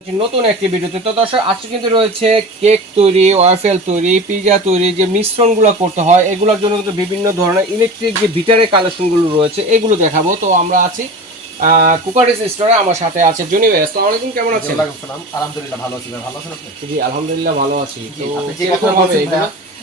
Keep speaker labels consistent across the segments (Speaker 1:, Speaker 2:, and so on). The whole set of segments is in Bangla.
Speaker 1: নতুন একটি ভিডিওতে। তো দর্শক আজকে কিন্তু রয়েছে কেক তৈরি ওয়াফেল তৈরি পিজা তৈরি যে মিশ্রণগুলো করতে হয় এগুলোর জন্য কিন্তু বিভিন্ন ধরনের ইলেকট্রিক যে বিটারের কালেকশনগুলো রয়েছে এগুলো দেখাবো। তো আমরা আছি কুকারিস স্টোরে আমার সাথে আছে জুনি ভাই। আসসালামু আলাইকুম কেমন আছেন?
Speaker 2: আলহামদুলিল্লাহ ভালো আছি ভাই, ভালো আছেন আপনি?
Speaker 1: জি আলহামদুলিল্লাহ ভালো আছি। তো
Speaker 2: যে
Speaker 1: হবে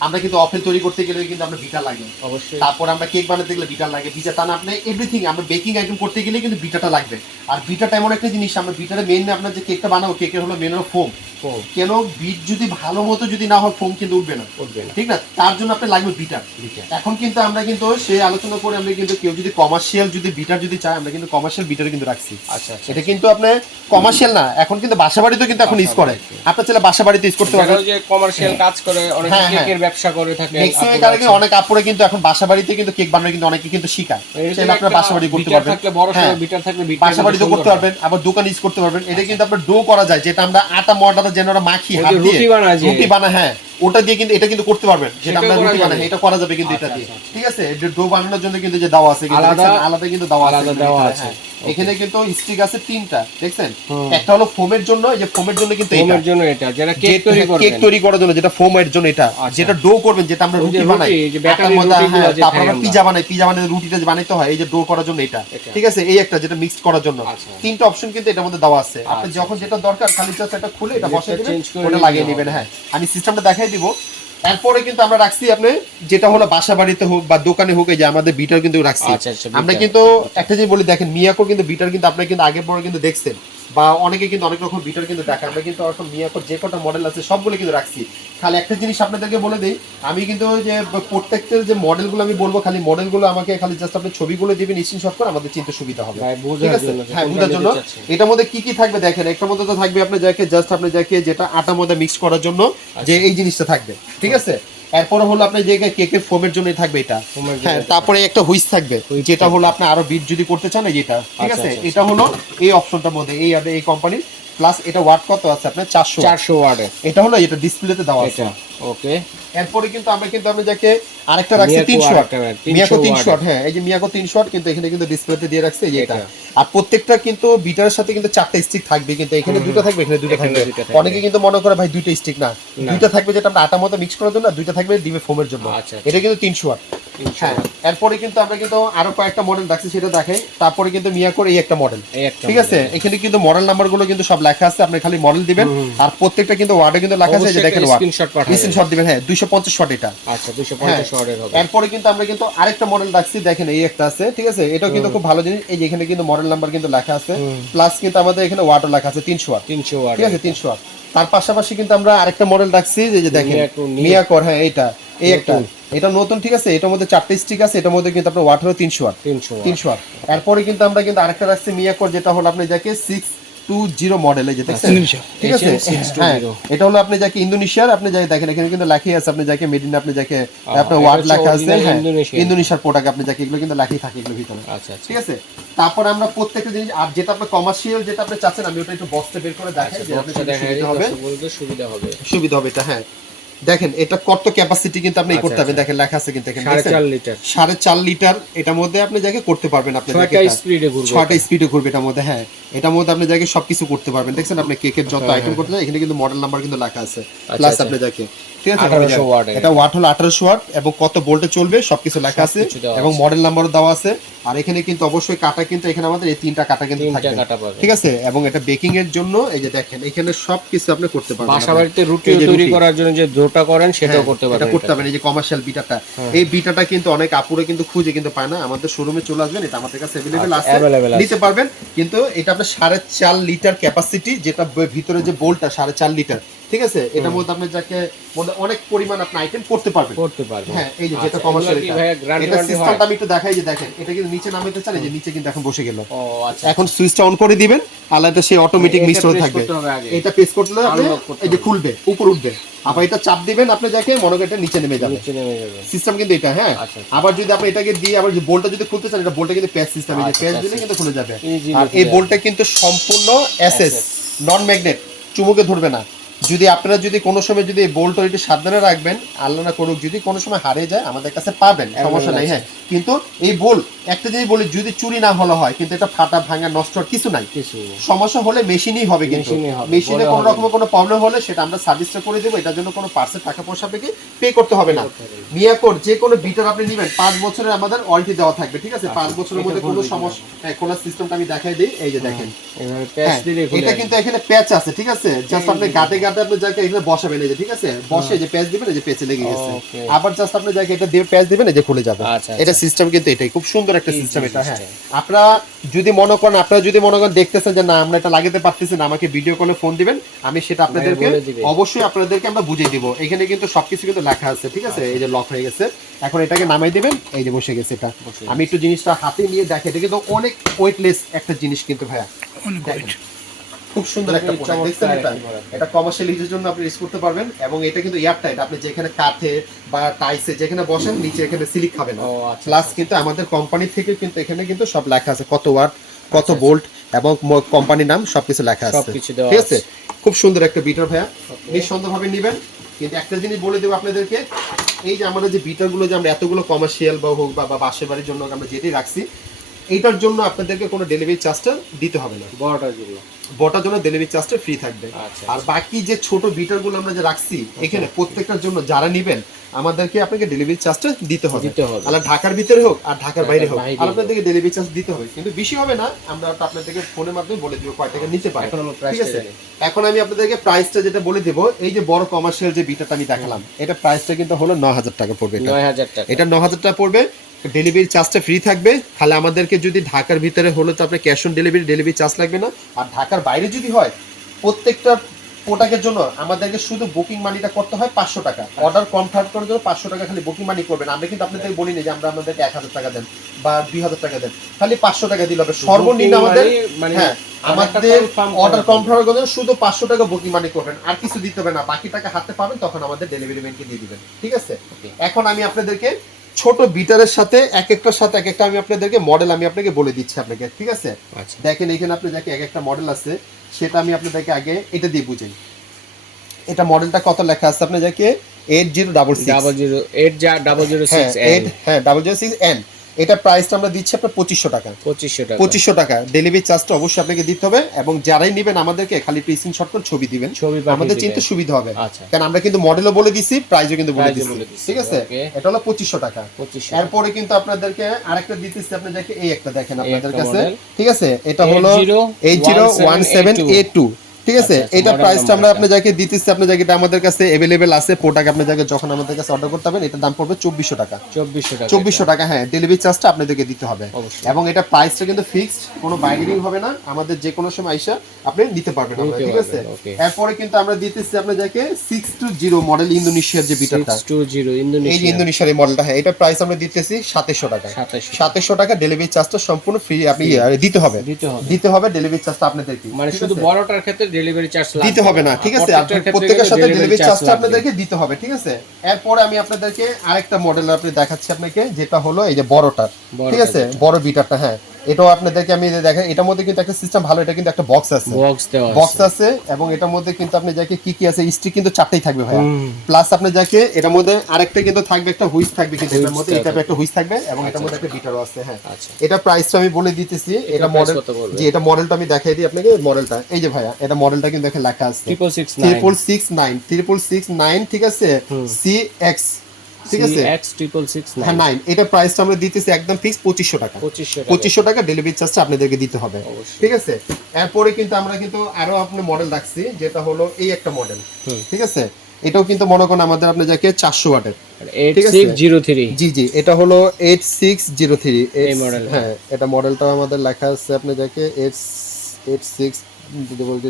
Speaker 2: আমরা কিন্তু অফেল তৈরি করতে গেলে কিন্তু আমরা বিটা লাগে।
Speaker 1: অবশ্যই।
Speaker 2: তারপর আমরা কেক বানাতে গেলে বিটা লাগে। বিটা তা না আপনি এভরিথিং আমরা বেকিং আইটেম করতে গেলে কিন্তু বিটাটা লাগবে। আর বিটাটা এমন একটা জিনিস আমরা বিটারে মেইন আপনার যে কেকটা বানাবো কেকের হলো মেন হলো ফোম কেন? বিট যদি ভালো মতো যদি না হয় ফোম কিন্তু উঠবে না।
Speaker 1: উঠবে না।
Speaker 2: ঠিক না? তার জন্য আপনার লাগবে বিটার
Speaker 1: বিটার।
Speaker 2: এখন কিন্তু আমরা কিন্তু সেই আলোচনা করে আমরা কিন্তু কেউ যদি কমার্শিয়াল যদি বিটার যদি চায় আমরা কিন্তু কমার্শিয়াল বিটার কিন্তু রাখছি।
Speaker 1: আচ্ছা আচ্ছা।
Speaker 2: এটা কিন্তু আপনার কমার্শিয়াল না এখন কিন্তু বাসা বাড়িতেও কিন্তু এখন ইউজ করে। আপনার ছেলে বাসা বাড়িতে ইউজ করতে
Speaker 1: যে কমার্শিয়াল কাজ করে অনেক
Speaker 2: হ্যাঁ, হ্যাঁ।
Speaker 1: কেকের ব্যবসা করে থাকে
Speaker 2: ম্যাক্সিমাম কারণে অনেক আপুরে কিন্তু এখন বাসা বাড়িতে কিন্তু কেক বানানো কিন্তু অনেকে কিন্তু শিখায়। সেটা আপনার বাসা বাড়ি করতে পারবেন।
Speaker 1: থাকলে বড়
Speaker 2: হ্যাঁ।
Speaker 1: সড়ো বিটার থাকলে বিটার
Speaker 2: বাসা বাড়িতে করতে পারবেন আবার দোকান ইউজ করতে পারবেন। এটা কিন্তু আপনার ডো করা যায় যেটা আমরা আটা ময়দাটা যেন আমরা মাখি হাত দিয়ে।
Speaker 1: রুটি বানায়
Speaker 2: রুটি বানা হ্যাঁ। ওটা দিয়ে কিন্তু এটা কিন্তু করতে পারবেন যেটা আমরা রুটি বানাই এটা করা যাবে কিন্তু এটা
Speaker 1: আচ্ছা,
Speaker 2: দিয়ে।
Speaker 1: আচ্ছা,
Speaker 2: ঠিক আছে? ডো বানানোর জন্য কিন্তু যে দাওয়া আছে
Speaker 1: আলাদা-
Speaker 2: আলাদা কিন্তু দাওয়া
Speaker 1: আলাদা দেওয়া আছে।
Speaker 2: এখানে কিন্তু স্টিক আছে তিনটা দেখছেন একটা হলো ফোমের জন্য এই যে ফোমের জন্য কিন্তু এটা
Speaker 1: ফোমের জন্য এটা যারা কেক তৈরি
Speaker 2: হ্যাঁ,
Speaker 1: করবেন
Speaker 2: কেক তৈরি করার জন্য যেটা ফোমের জন্য এটা
Speaker 1: আচ্ছা।
Speaker 2: যেটা ডো করবেন যেটা আমরা রুটি বানাই
Speaker 1: যে ব্যাটারি
Speaker 2: মধ্যে, তারপর আমরা। পিজা বানাই পিজা বানাই রুটিটা যে বানাইতে হয় এই যে ডো করার জন্য এটা। ঠিক আছে এই একটা যেটা মিক্স করার জন্য
Speaker 1: আচ্ছা।
Speaker 2: তিনটা অপশন কিন্তু এটার মধ্যে দেওয়া আছে আপনি
Speaker 1: আচ্ছা।
Speaker 2: যখন যেটা দরকার খালি জাস্ট এটা খুলে এটা বসে দিবেন ওটা লাগিয়ে। নেবেন হ্যাঁ আমি সিস্টেমটা দেখাই দিব এরপরে কিন্তু আমরা রাখছি আপনি যেটা হলো বাসা বাড়িতে হোক বা দোকানে হোক এই যে আমাদের বিটার কিন্তু রাখছি।
Speaker 1: আচ্ছা, আচ্ছা,
Speaker 2: আমরা। কিন্তু একটা জিনিস বলি দেখেন মিয়াকো কিন্তু বিটার কিন্তু আপনি কিন্তু আগে পরে কিন্তু দেখছেন। বা অনেকে কিন্তু অনেক রকম বিটার কিন্তু দেখে আমরা কিন্তু এখন মিয়াকোর যে কটা মডেল আছে সবগুলো কিন্তু রাখছি। খালি একটা জিনিস আপনাদেরকে বলে দিই আমি কিন্তু যে প্রত্যেকটা যে মডেলগুলো আমি বলব খালি মডেলগুলো আমাকে খালি জাস্ট আপনি ছবিগুলো দিবেন স্ক্রিনশট করে আমাদের চিনতে সুবিধা হবে। ঠিক আছে? হ্যাঁ বোঝার জন্য। এটার মধ্যে কি কি থাকবে দেখেন? একটার মধ্যে তো থাকবে আপনি যাকে জাস্ট আপনি যাকে যেটা আটার মধ্যে মিক্স করার জন্য
Speaker 1: আচ্ছা।
Speaker 2: যে এই জিনিসটা থাকবে। ঠিক আছে? এরপরে হলো আপনার যে কেকের ফোমের জন্য থাকবে এটা। হ্যাঁ তারপরে একটা হুইস থাকবে যেটা হলো আপনি আরও বিট যদি করতে চান যেটা ঠিক
Speaker 1: আচ্ছা,
Speaker 2: আছে?
Speaker 1: আচ্ছা,
Speaker 2: এটা হলো এই অপশনটার মধ্যে এই এই কোম্পানির প্লাস এটা ওয়াট কত আছে আপনার? চারশো।
Speaker 1: চারশো ওয়ার্ডে
Speaker 2: এটা হলো এটা ডিসপ্লেতে দেওয়া আছে।
Speaker 1: ওকে।
Speaker 2: এরপরে কিন্তু আমরা কিন্তু আমরা যাকে আরেকটা রাখছি
Speaker 1: মিয়াকো
Speaker 2: তিনশো
Speaker 1: আরেকটা রাখ- 300
Speaker 2: মিয়াকো তিনশো
Speaker 1: watt।
Speaker 2: হ্যাঁ এই যে মিয়াকো তিনশো কিন্তু এখানে কিন্তু ডিসপ্লেতে দিয়ে রাখছে যে এটা। আর প্রত্যেকটা কিন্তু বিটারের সাথে কিন্তু চারটা স্টিক থাকবে কিন্তু এখানে দুটো থাকবে এখানে দুটো থাকবে। অনেকে কিন্তু মনে করে ভাই দুইটা স্টিক না। দুইটা থাকবে যেটা আমরা আটা মতো মিক্স করার জন্য আর দুইটা থাকবে ডিমে ফোমের জন্য।
Speaker 1: আচ্ছা, আচ্ছা।
Speaker 2: এটা কিন্তু তিনশো ওয়াট হ্যাঁ এরপরে কিন্তু আমরা কিন্তু আরও কয়েকটা মডেল রাখছি সেটা দেখাই তারপরে কিন্তু মিয়াকোর এই একটা মডেল ঠিক আছে? এখানে কিন্তু মডেল নাম্বারগুলো কিন্তু সব লেখা আছে আপনি খালি মডেল দিবেন। আর প্রত্যেকটা কিন্তু ওয়ার্ডে কিন্তু লেখা আছে যে দেখেন ওয়ার্ড স্ক্রিনশট দিবেন হ্যাঁ দুইশো পঞ্চাশ ওয়াট এটা।
Speaker 1: আচ্ছা
Speaker 2: হ্যাঁ।
Speaker 1: পঞ্চাশ ওয়ার্ডের হবে।
Speaker 2: এরপরে কিন্তু আমরা কিন্তু আরেকটা মডেল রাখছি দেখেন এই একটা আছে ঠিক আছে? এটাও কিন্তু খুব ভালো জিনিস এই যে এখানে কিন্তু মডেল নাম্বার কিন্তু লেখা আছে প্লাস কিন্তু আমাদের এখানে ওয়াটও লেখা আছে তিনশো ওয়াট
Speaker 1: তিনশো ওয়ার্ড
Speaker 2: ঠিক আছে? তিনশো ওয়াট তার পাশাপাশি কিন্তু আমরা আরেকটা মডেল রাখছি যে যে দেখেন মিয়াকর হ্যাঁ এটা এই একটা। এটা নতুন ঠিক আছে? এটার মধ্যে চারটে স্টিক আছে এটার মধ্যে কিন্তু আপনার ওয়াট হলো তিনশো ওয়াট
Speaker 1: তিনশো
Speaker 2: তিনশো ওয়াট এরপরে কিন্তু আমরা কিন্তু আরেকটা রাখছি মিয়াকর যেটা হলো আপনি যাকে সিক্স টু জিরো মডেলে যে ঠিক আছে?
Speaker 1: 620
Speaker 2: হ্যাঁ এটা হলো আপনি যাকে ইন্দোনেশিয়ার আপনি যাকে দেখেন এখানে কিন্তু লাখি আছে আপনি যাকে মেড ইন আপনি যাকে আপনার ওয়ার্ড লেখা আছে। ইন্দোনেশিয়ার প্রোডাক্ট আপনি যাকে এগুলো কিন্তু লাখি থাকে এগুলো ভিতরে।
Speaker 1: আচ্ছা আচ্ছা।
Speaker 2: ঠিক আছে? তারপর আমরা প্রত্যেকটা জিনিস আর যেটা আপনি কমার্শিয়াল যেটা আপনি চাচ্ছেন আমি ওটা একটু বক্সে বের করে দেখাই যে আপনি হবে।
Speaker 1: সুবিধা হবে।
Speaker 2: সুবিধা হবে এটা হ্যাঁ। দেখেন এটা কত ক্যাপাসিটি কিন্তু আপনি
Speaker 1: আচ্ছা,
Speaker 2: করতে পারবেন।
Speaker 1: আচ্ছা।
Speaker 2: দেখেন লেখা আছে কিন্তু এখানে
Speaker 1: সাড়ে
Speaker 2: দেখছেন?
Speaker 1: চার লিটার।
Speaker 2: সাড়ে চার লিটার এটার মধ্যে আপনি যাকে করতে পারবেন আপনি
Speaker 1: ছয়টা স্পিডে ঘুরবে
Speaker 2: স্পিডে ঘুরবে এটার মধ্যে হ্যাঁ। এটার মধ্যে আপনি যাকে সবকিছু করতে পারবেন। দেখছেন আপনি কেকের যত
Speaker 1: হ্যাঁ,
Speaker 2: আইটেম করতে চান এখানে কিন্তু মডেল নাম্বার কিন্তু লেখা আছে। প্লাস
Speaker 1: আচ্ছা।
Speaker 2: আপনি যাকে ঠিক আছে?
Speaker 1: 1800
Speaker 2: এটা ওয়াট হলো আঠারোশো ওয়াট এবং কত ভোল্টে চলবে সবকিছু লেখা আছে। এবং মডেল নাম্বারও দেওয়া আছে। আর এখানে কিন্তু অবশ্যই কাটা কিন্তু এখানে আমাদের এই তিনটা কাটা কিন্তু থাকবে। ঠিক আছে? এবং এটা বেকিং এর জন্য এই যে দেখেন এখানে সবকিছু আপনি করতে পারবেন।
Speaker 1: বাসা
Speaker 2: আপনি।
Speaker 1: বাড়িতে রুটি। তৈরি করার জন্য যে ডোটা করেন সেটাও
Speaker 2: করতে
Speaker 1: করতে
Speaker 2: এটা করতে পারবেন এই যে কমার্শিয়াল বিটাটা এই বিটাটা কিন্তু অনেক আপুরে কিন্তু খুঁজে কিন্তু পায় না। আমাদের শোরুমে চলে আসবেন এটা আমাদের কাছে अवेलेबल
Speaker 1: আচ্ছা,
Speaker 2: আছে। নিতে পারবেন কিন্তু এটা আপনার সাড়ে চার লিটার ক্যাপাসিটি যেটা ভিতরে যে বোল্টটা সাড়ে চার লিটার ঠিক আছে? মধ্যে আপনি যাকে অনেক পরিমাণ আপনি আইটেম করতে পারবেন।
Speaker 1: করতে পারবেন।
Speaker 2: হ্যাঁ এই যে
Speaker 1: আচ্ছা,
Speaker 2: যেটা কমার্শিয়াল এটা। সিস্টেমটা আমি একটু দেখাই যে দেখেন এটা কিন্তু নিচে চান যে নিচে কিন্তু এখন বসে গেল।
Speaker 1: ও আচ্ছা।
Speaker 2: এখন সুইচটা অন করে দিবেন আলাদা সেই অটোমেটিক
Speaker 1: এটা
Speaker 2: থাকবে। এটা প্রেস করলে আপনি এই যে খুলবে উপর উঠবে। আবার এটা চাপ দিবেন আপনি যাকে মনে করেন নিচে নেমে যাবে।
Speaker 1: নিচে নেমে যাবে।
Speaker 2: সিস্টেম কিন্তু এটা হ্যাঁ।
Speaker 1: আচ্ছা, আচ্ছা।
Speaker 2: আবার যদি আপনি এটাকে দিয়ে আবার যে বোল্টটা যদি খুলতে চান এটা বোল্টটা কিন্তু প্যাচ সিস্টেম এই যে প্যাচ দিলে কিন্তু খুলে যাবে। আর এই। বোল্টটা কিন্তু সম্পূর্ণ এসএস নন ম্যাগনেট চুমুকে ধরবে না। যদি আপনারা যদি কোনো সময় যদি বোল্ট একটু সাবধানে রাখবেন আল্লাহ না করুক যদি কোনো সময় হারিয়ে যায় আমাদের কাছে পাবেন সমস্যা নাই হ্যাঁ। কিন্তু এই বোল একটা জিনিস বলি যদি চুরি না হলো হয় কিন্তু এটা ফাটা ভাঙা নষ্ট কিছু নাই।
Speaker 1: কিছু
Speaker 2: সমস্যা হলে মেশিনই হবে কিন্তু। মেশিনে কোনো রকম কোনো প্রবলেম হলে সেটা আমরা সার্ভিসটা করে দেবো এটার জন্য কোনো পার্সেল টাকা পয়সা আপনাকে পে করতে হবে না। মিয়াকোর যে কোনো বিটার আপনি নেবেন পাঁচ বছরের আমাদের ওয়ারেন্টি দেওয়া থাকবে ঠিক আছে? পাঁচ বছরের মধ্যে কোনো সমস্যা হ্যাঁ কোন সিস্টেমটা আমি দেখাই দিই এই যে দেখেন। হ্যাঁ,
Speaker 1: দিলে খুলে
Speaker 2: এটা কিন্তু এখানে প্যাচ আছে ঠিক আছে? জাস্ট আপনি গাতে আপনি যাকে এখানে বসাবেন এই যে ঠিক আছে? বসে যে প্যাচ দিবেন এই যে পেঁচে লেগে গেছে। আবার জাস্ট আপনি যাকে এটা দিয়ে প্যাচ দিবেন এই যে খুলে যাবে।
Speaker 1: আচ্ছা,
Speaker 2: এটা
Speaker 1: আচ্ছা।
Speaker 2: সিস্টেম কিন্তু এটাই খুব সুন্দর একটা সিস্টেম এটা হ্যাঁ। আপনারা যদি মনে করেন আপনারা যদি মনে করেন দেখতেছেন যে না আমরা এটা লাগাতে পারতেছি না আমাকে ভিডিও কলে ফোন দিবেন আমি সেটা আপনাদেরকে অবশ্যই আপনাদেরকে আমরা বুঝিয়ে দিব। এখানে কিন্তু সবকিছু কিন্তু লেখা আছে ঠিক আছে? এই যে লক হয়ে গেছে। এখন এটাকে নামাই দিবেন এই যে বসে গেছে এটা। আমি একটু জিনিসটা হাতে নিয়ে দেখে এটা কিন্তু অনেক ওয়েটলেস একটা জিনিস কিন্তু ভাইয়া। দেখেন। খুব সুন্দর একটা প্রোডাক্ট দেখছেন
Speaker 1: চমৎকার
Speaker 2: এটা এটা কমার্শিয়াল ইউজের জন্য আপনি ইউজ করতে পারবেন এবং এটা কিন্তু এয়ারটাইট আপনি যেখানে কাঠে বা টাইসে যেখানে বসেন নিচে এখানে সিলিক খাবে না
Speaker 1: আচ্ছা
Speaker 2: প্লাস কিন্তু আমাদের কোম্পানি থেকে কিন্তু এখানে কিন্তু সব লেখা আছে। কত ওয়াট কত বোল্ট এবং কোম্পানির নাম সবকিছু লেখা আছে। ঠিক আছে। খুব সুন্দর একটা বিটার ভাইয়া। নিঃসন্দেহভাবে নেবেন। কিন্তু একটা জিনিস বলে দেবো আপনাদেরকে এই যে আমাদের যে বিটারগুলো যে আমরা এতগুলো কমার্শিয়াল বা হোক বা বা বাসের বাড়ির জন্য আমরা যেটাই রাখছি এইটার জন্য আপনাদেরকে কোনো ডেলিভারি চার্জটা দিতে হবে না।
Speaker 1: বড়টার জন্য।
Speaker 2: বটার জন্য ডেলিভারি চার্জটা ফ্রি থাকবে।
Speaker 1: আচ্ছা,
Speaker 2: আর বাকি যে ছোট বিটারগুলো আমরা যে রাখছি এখানে প্রত্যেকটার জন্য যারা নেবেন আমাদেরকে আপনাকে ডেলিভারি চার্জটা দিতে হবে।
Speaker 1: দিতে হবে।
Speaker 2: আলা ঢাকার ভিতরে হোক আর ঢাকার বাইরে হোক আর আপনাদেরকে ডেলিভারি চার্জ দিতে হবে। কিন্তু বেশি হবে না আমরা আপনাদেরকে ফোনের মাধ্যমে বলে দিব কয় টাকা নিতে পারে। ঠিক আছে? এখন আমি আপনাদেরকে প্রাইসটা যেটা বলে দেব এই যে বড় কমার্শিয়াল যে বিটারটা আমি দেখালাম এটা প্রাইসটা কিন্তু হলো ন হাজার টাকা পড়বে এটা।
Speaker 1: নয় হাজার টাকা।
Speaker 2: এটা ন হাজার টাকা পড়বে। ডেলিভারি চার্জটা ফ্রি থাকবে। তাহলে আমাদেরকে যদি ঢাকার ভিতরে হলে তো আপনার cash on delivery delivery charge লাগবে না। আর ঢাকার বাইরে যদি হয় প্রত্যেকটা প্রোডাক্টের জন্য আমাদেরকে শুধু বুকিং মানিটা করতে হয় পাঁচশো টাকা। অর্ডার কনফার্ম করার জন্য পাঁচশো টাকা খালি বুকিং মানি করবেন। আমরা কিন্তু আপনাদের বলি না যে আমরা আমাদেরকে এক হাজার টাকা দেন বা দুই হাজার টাকা দেন। খালি পাঁচশো টাকা দিলে হবে। সর্বনিম্ন আমাদের
Speaker 1: মানে
Speaker 2: হ্যাঁ আমাদের অর্ডার কনফার্ম করার জন্য শুধু পাঁচশো টাকা বুকিং মানি করবেন। আর কিছু দিতে হবে না। বাকি টাকা হাতে পাবেন তখন আমাদের ডেলিভারি ম্যানকে দিয়ে দিবেন। ঠিক আছে? এখন আমি আপনাদেরকে ছোট বিটারের সাথে এক একটার সাথে এক একটা আমি আপনাদেরকে মডেল আমি আপনাকে বলে দিচ্ছি আপনাকে ঠিক আছে?
Speaker 1: আচ্ছা।
Speaker 2: দেখেন এখানে আপনি দেখে এক একটা মডেল আছে সেটা আমি আপনাদেরকে আগে এটা দিয়ে বুঝি এটা মডেলটা কত লেখা আছে আপনি দেখে eight zero double
Speaker 1: double zero eight double zero six
Speaker 2: হ্যাঁ ডাবল জিরো সিক্স এন এটা প্রাইসটা আমরা দিচ্ছি আপনার পঁচিশশো টাকা।
Speaker 1: পঁচিশশো টাকা।
Speaker 2: পঁচিশশো টাকা। ডেলিভারি চার্জটা অবশ্যই আপনাকে দিতে হবে এবং যারাই নেবেন আমাদেরকে খালি প্রিসিন শট করে ছবি দিবেন।
Speaker 1: ছবি
Speaker 2: আমাদের। চিন্তা সুবিধা হবে।
Speaker 1: আচ্ছা।
Speaker 2: কারণ আমরা কিন্তু মডেলও বলে দিছি প্রাইসও কিন্তু বলে
Speaker 1: ও
Speaker 2: দিছি। ঠিক আছে? এটা হলো পঁচিশশো টাকা। এরপরে কিন্তু আপনাদেরকে আরেকটা দিতেছি আপনি দেখে এই একটা দেখেন আপনাদের কাছে। ঠিক আছে? এটা হলো
Speaker 1: 80
Speaker 2: eight zero one seven eight two ঠিক আছে?
Speaker 1: আচ্ছা,
Speaker 2: এটা প্রাইসটা আমরা আপনি যাকে দিতেছি আপনি যাকে এটা আমাদের কাছে অ্যাভেলেবেল আছে প্রোডাক্ট আপনি যাকে যখন আমাদের কাছে অর্ডার করতে হবেন এটার দাম পড়বে চব্বিশশো টাকা।
Speaker 1: চব্বিশশো টাকা।
Speaker 2: চব্বিশশো টাকা হ্যাঁ ডেলিভারি চার্জটা আপনাদেরকে দিতে হবে। এবং এটা প্রাইসটা কিন্তু ফিক্সড কোনো বাইরেনিং হবে না। আমাদের যে কোনো সময় আইসা আপনি নিতে পারবেন আমরা, ঠিক আছে?
Speaker 1: পারবেন,
Speaker 2: এরপরে কিন্তু আমরা দিতেছি আপনার যাকে সিক্স টু জিরো মডেল ইন্দোনেশিয়ার যে বিটারটা।
Speaker 1: সিক্স টু জিরো
Speaker 2: এই ইন্দোনেশিয়ার এই মডেলটা হ্যাঁ এটা প্রাইস আমরা দিতেছি সাতাশশো টাকা।
Speaker 1: 2700
Speaker 2: টাকা। ডেলিভারি চার্জটা সম্পূর্ণ ফ্রি আপনি দিতে হবে।
Speaker 1: দিতে হবে।
Speaker 2: দিতে হবে ডেলিভারি চার্জটা আপনাদেরকে।
Speaker 1: মানে শুধু বড়টার ক্ষেত্রে ডেলিভারি চার্জ
Speaker 2: দিতে হবে না ঠিক আছে? প্রত্যেকের সাথে ডেলিভারি চার্জটা আপনাদেরকে দিতে হবে ঠিক আছে? এরপরে আমি আপনাদেরকে আরেকটা মডেল আপনি দেখাচ্ছি আপনাকে যেটা হলো এই যে বড়টা ঠিক আছে? বড় বিটারটা হ্যাঁ। এটাও আপনাদেরকে আমি দেখাই এটার মধ্যে কিন্তু একটা সিস্টেম ভালো এটা কিন্তু একটা বক্স আছে।
Speaker 1: বক্স
Speaker 2: আছে। এবং এটার মধ্যে কিন্তু আপনি যাকে কি কি আছে স্টিক কিন্তু চারটেই থাকবে ভাইয়া। প্লাস আপনি যাকে এটার মধ্যে আরেকটা কিন্তু থাকবে একটা হুইস থাকবে কিন্তু এটার মধ্যে এটা। একটা হুইস থাকবে এবং এটার মধ্যে একটা বিটারও আছে হ্যাঁ।
Speaker 1: আচ্ছা।
Speaker 2: এটা প্রাইসটা আমি বলে দিতেছি এটা মডেল? যে এটা মডেলটা আমি দেখাই দিই আপনাকে মডেলটা এই যে ভাইয়া এটা মডেলটা কিন্তু এখানে লেখা আছে।
Speaker 1: Triple six
Speaker 2: triple six nine triple six nine ঠিক আছে? সি এক্স ঠিক আছে?
Speaker 1: এক্স ট্রিপল সিক্স
Speaker 2: হ্যাঁ নাইন এটা প্রাইসটা আমরা দিতেছি একদম ফিক্স পঁচিশশো টাকা।
Speaker 1: পঁচিশশো টাকা।
Speaker 2: ডেলিভারি চার্জটা আপনাদেরকে দিতে হবে। ঠিক আছে? এরপরে কিন্তু আমরা কিন্তু আরও আপনি মডেল রাখছি যেটা হলো এই একটা মডেল ঠিক আছে? এটাও কিন্তু মনে করেন আমাদের আপনি যাকে চারশো ওয়াটের।
Speaker 1: থ্রি
Speaker 2: জি জি এটা হলো এইট সিক্স জিরো থ্রি। হ্যাঁ এটা মডেলটা আমাদের লেখা আছে আপনি যাকে এইট এইট সিক্স বলতে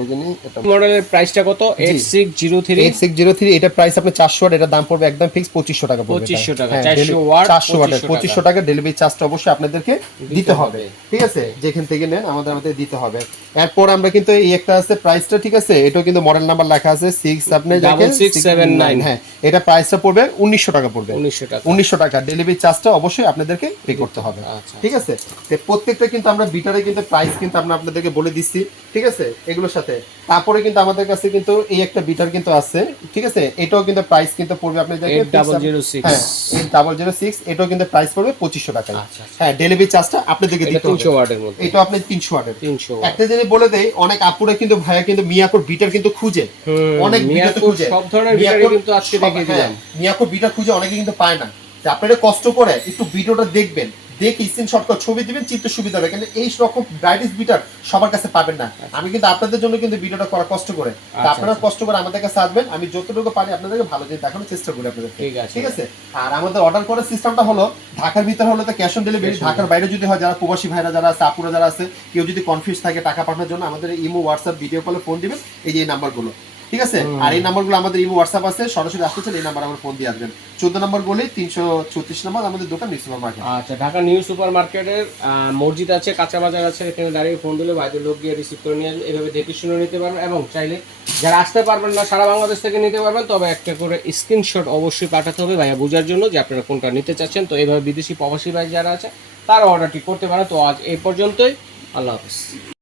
Speaker 2: ওই জন্যই এটা
Speaker 1: মডেলের প্রাইসটা কত? Eight six zero three
Speaker 2: eight six zero three এটা প্রাইস আপনি চারশো ওয়াট এটার দাম পড়বে একদম ফিক্স পঁচিশশো টাকা পড়বে
Speaker 1: 2500 টাকা, 400
Speaker 2: চারশো ওয়াটের
Speaker 1: 2500
Speaker 2: পঁচিশশো টাকা। ডেলিভারি চার্জটা অবশ্যই আপনাদেরকে দিতে হবে
Speaker 1: হবে।
Speaker 2: ঠিক আছে? যেখান থেকে নেন আমাদের আমাদের দিতে হবে। এরপর আমরা কিন্তু এই একটা আছে প্রাইসটা ঠিক আছে? এটাও কিন্তু মডেল নাম্বার লেখা আছে সিক্স আপনি দেখেন
Speaker 1: 6679
Speaker 2: হ্যাঁ এটা প্রাইসটা পড়বে উনিশশো টাকা পড়বে।
Speaker 1: উনিশশো টাকা।
Speaker 2: উনিশশো টাকা ডেলিভারি চার্জটা অবশ্যই আপনাদেরকে পে করতে হবে।
Speaker 1: আচ্ছা।
Speaker 2: ঠিক আছে? প্রত্যেকটা কিন্তু আমরা বিটারে কিন্তু প্রাইস কিন্তু আমরা আপনাদেরকে বলে দিচ্ছি ঠিক আছে? এগুলোর সাথে সাথে। তারপরে কিন্তু আমাদের কাছে কিন্তু এই একটা বিটার কিন্তু আছে ঠিক আছে? এটাও কিন্তু প্রাইস কিন্তু পড়বে আপনি
Speaker 1: ডাবল জিরো সিক্স
Speaker 2: এটাও কিন্তু প্রাইস পড়বে পঁচিশশো টাকা
Speaker 1: আচ্ছা, আচ্ছা।
Speaker 2: হ্যাঁ ডেলিভারি চার্জটা আপনাদেরকে
Speaker 1: এটা
Speaker 2: দিতে
Speaker 1: তিনশো ওয়াটের মধ্যে।
Speaker 2: এটা আপনি তিনশো ওয়াটের।
Speaker 1: তিনশো
Speaker 2: একটা জিনিস বলে দেই অনেক আপুরে কিন্তু ভাইয়া কিন্তু মিয়াকোর বিটার কিন্তু খুঁজে। অনেক বিটার
Speaker 1: মিয়াকোর
Speaker 2: খুঁজে।
Speaker 1: সব ধরনের
Speaker 2: মিয়াকোর
Speaker 1: কিন্তু আজকে দেখিয়ে দিলাম।
Speaker 2: হ্যাঁ, মিয়াকোর বিটার খুঁজে অনেকে কিন্তু পায় না। যে আপনারা কষ্ট করে একটু ভিডিওটা দেখবেন। দেখে স্ক্রিনশট করে ছবি দিবেন চিত্র সুবিধা হবে। কিন্তু এই রকম ব্রাইটিস বিটার সবার কাছে পাবেন না। আমি কিন্তু আপনাদের জন্য কিন্তু ভিডিওটা করা কষ্ট করে।
Speaker 1: আচ্ছা,
Speaker 2: আপনারা
Speaker 1: আচ্ছা।
Speaker 2: কষ্ট করে আমাদের কাছে আসবেন। আমি যতটুকু পারি আপনাদেরকে ভালো জিনিস দেখানোর চেষ্টা করি আপনাদের
Speaker 1: ঠিক আছে।
Speaker 2: ঠিক আছে? আর আমাদের অর্ডার করার সিস্টেমটা হলো ঢাকার ভিতরে হলে তো ক্যাশ অন ডেলিভারি ঢাকার বাইরে যদি হয় যারা প্রবাসী ভাইরা যারা আছে আপুরা যারা আছে কেউ যদি কনফিউজ থাকে টাকা পাঠানোর জন্য আমাদের ইমো হোয়াটসঅ্যাপ ভিডিও কলে ফোন দিবেন। এই যে এই নাম্বারগুলো ঠিক আছে? আর এই নাম্বারগুলো আমাদের ইমো হোয়াটসঅ্যাপ আছে সরাসরি আসতে চান এই নাম্বার আমার ফোন দিয়ে আসবেন। চোদ্দ নম্বর বলে তিনশো ছত্রিশ নম্বর আমাদের দোকান নিউ সুপার মার্কেট
Speaker 1: আচ্ছা ঢাকা নিউ সুপার মার্কেটের মসজিদ আছে কাঁচা বাজার আছে এখানে দাঁড়িয়ে ফোন দিলে বাইরের লোক গিয়ে রিসিভ করে নিয়ে এভাবে দেখে শুনে নিতে পারবেন এবং চাইলে যারা আসতে পারবেন না সারা বাংলাদেশ থেকে নিতে পারবেন তবে একটা করে স্ক্রিনশট অবশ্যই পাঠাতে হবে ভাইয়া বোঝার জন্য যে আপনারা কোনটা নিতে চাচ্ছেন। তো এইভাবে বিদেশি প্রবাসী ভাই যারা আছে তারা অর্ডারটি করতে পারেন তো আজ এই পর্যন্তই আল্লাহ হাফিজ।